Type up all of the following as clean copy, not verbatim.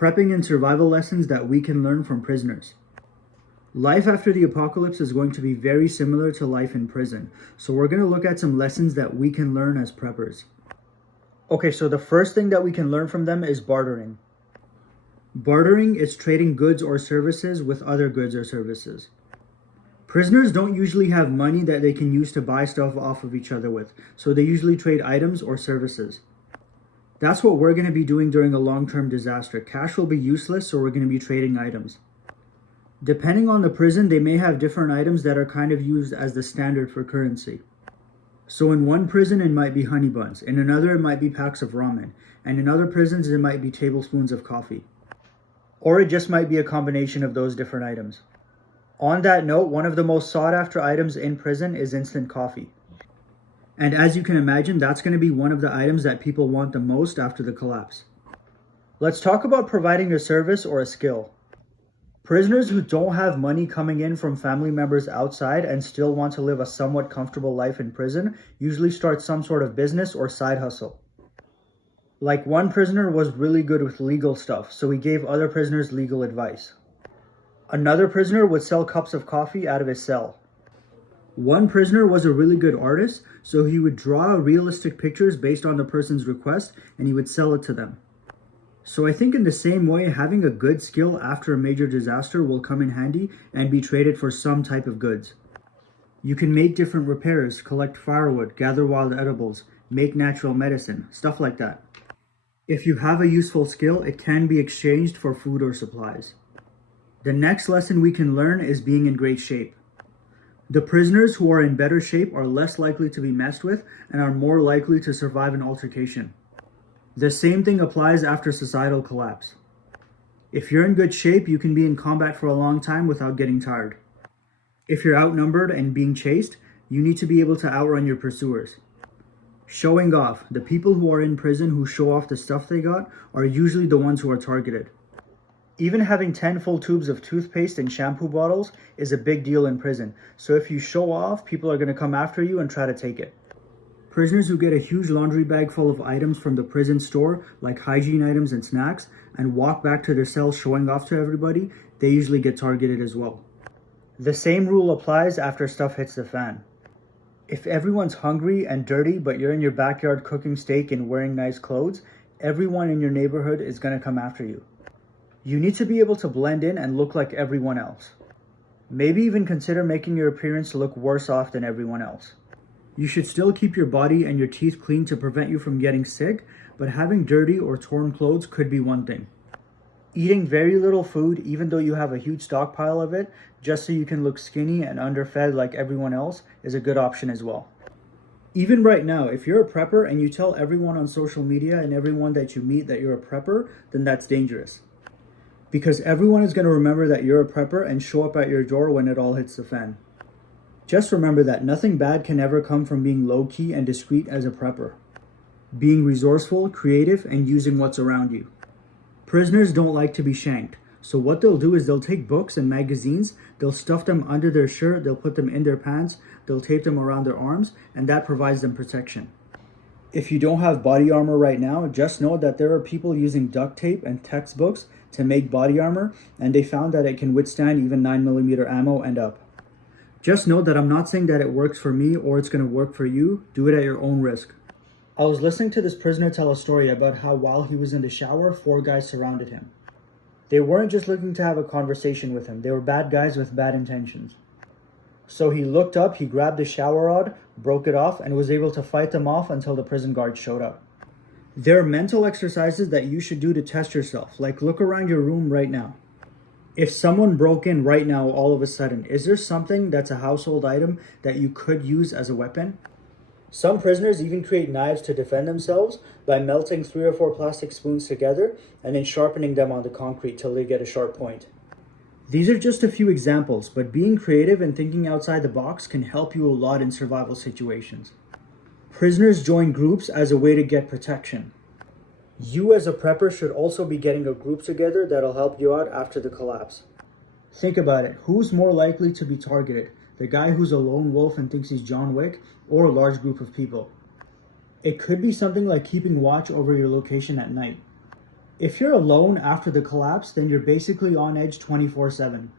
Prepping and survival lessons that we can learn from prisoners. Life after the apocalypse is going to be very similar to life in prison, so we're going to look at some lessons that we can learn as preppers. Okay, so the first thing that we can learn from them is bartering. Bartering is trading goods or services with other goods or services. Prisoners don't usually have money that they can use to buy stuff off of each other with, so they usually trade items or services. That's what we're going to be doing during a long-term disaster. Cash will be useless, so we're going to be trading items. Depending on the prison, they may have different items that are kind of used as the standard for currency. So in one prison, it might be honey buns. In another, it might be packs of ramen. And in other prisons, it might be tablespoons of coffee. Or it just might be a combination of those different items. On that note, one of the most sought after items in prison is instant coffee. And as you can imagine, that's going to be one of the items that people want the most after the collapse. Let's talk about providing a service or a skill. Prisoners who don't have money coming in from family members outside and still want to live a somewhat comfortable life in prison usually start some sort of business or side hustle. Like one prisoner was really good with legal stuff, so he gave other prisoners legal advice. Another prisoner would sell cups of coffee out of his cell. One prisoner was a really good artist, so he would draw realistic pictures based on the person's request and he would sell it to them. So I think in the same way, having a good skill after a major disaster will come in handy and be traded for some type of goods. You can make different repairs, collect firewood, gather wild edibles, make natural medicine, stuff like that. If you have a useful skill, it can be exchanged for food or supplies. The next lesson we can learn is being in great shape. The prisoners who are in better shape are less likely to be messed with and are more likely to survive an altercation. The same thing applies after societal collapse. If you're in good shape, you can be in combat for a long time without getting tired. If you're outnumbered and being chased, you need to be able to outrun your pursuers. Showing off. The people who are in prison who show off the stuff they got are usually the ones who are targeted. Even having 10 full tubes of toothpaste and shampoo bottles is a big deal in prison, so if you show off, people are going to come after you and try to take it. Prisoners who get a huge laundry bag full of items from the prison store, like hygiene items and snacks, and walk back to their cells showing off to everybody, they usually get targeted as well. The same rule applies after stuff hits the fan. If everyone's hungry and dirty, but you're in your backyard cooking steak and wearing nice clothes, everyone in your neighborhood is going to come after you. You need to be able to blend in and look like everyone else. Maybe even consider making your appearance look worse off than everyone else. You should still keep your body and your teeth clean to prevent you from getting sick, but having dirty or torn clothes could be one thing. Eating very little food, even though you have a huge stockpile of it, just so you can look skinny and underfed like everyone else, is a good option as well. Even right now, if you're a prepper and you tell everyone on social media and everyone that you meet that you're a prepper, then that's dangerous. Because everyone is going to remember that you're a prepper and show up at your door when it all hits the fan. Just remember that nothing bad can ever come from being low-key and discreet as a prepper. Being resourceful, creative, and using what's around you. Prisoners don't like to be shanked, so what they'll do is they'll take books and magazines, they'll stuff them under their shirt, they'll put them in their pants, they'll tape them around their arms, and that provides them protection. If you don't have body armor right now, just know that there are people using duct tape and textbooks to make body armor, and they found that it can withstand even 9mm ammo and up. Just know that I'm not saying that it works for me or it's going to work for you. Do it at your own risk. I was listening to this prisoner tell a story about how while he was in the shower, 4 guys surrounded him. They weren't just looking to have a conversation with him. They were bad guys with bad intentions. So he looked up, he grabbed the shower rod, broke it off, and was able to fight them off until the prison guards showed up. There are mental exercises that you should do to test yourself, like look around your room right now. If someone broke in right now all of a sudden, is there something that's a household item that you could use as a weapon? Some prisoners even create knives to defend themselves by melting 3 or 4 plastic spoons together and then sharpening them on the concrete till they get a sharp point. These are just a few examples, but being creative and thinking outside the box can help you a lot in survival situations. Prisoners join groups as a way to get protection. You as a prepper should also be getting a group together that'll help you out after the collapse. Think about it. Who's more likely to be targeted? The guy who's a lone wolf and thinks he's John Wick, or a large group of people? It could be something like keeping watch over your location at night. If you're alone after the collapse, then you're basically on edge 24/7.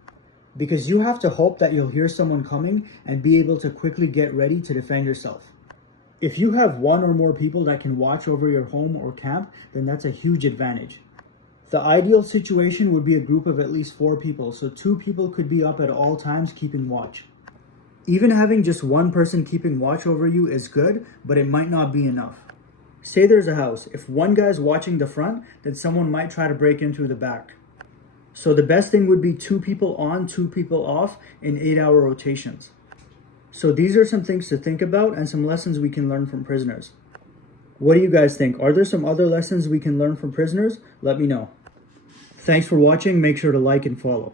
Because you have to hope that you'll hear someone coming and be able to quickly get ready to defend yourself. If you have one or more people that can watch over your home or camp, then that's a huge advantage. The ideal situation would be a group of at least 4 people, so 2 people could be up at all times keeping watch. Even having just one person keeping watch over you is good, but it might not be enough. Say there's a house. If one guy's watching the front, then someone might try to break in through the back. So the best thing would be 2 people on, 2 people off in 8-hour rotations. So these are some things to think about and some lessons we can learn from prisoners. What do you guys think? Are there some other lessons we can learn from prisoners? Let me know. Thanks for watching. Make sure to like and follow.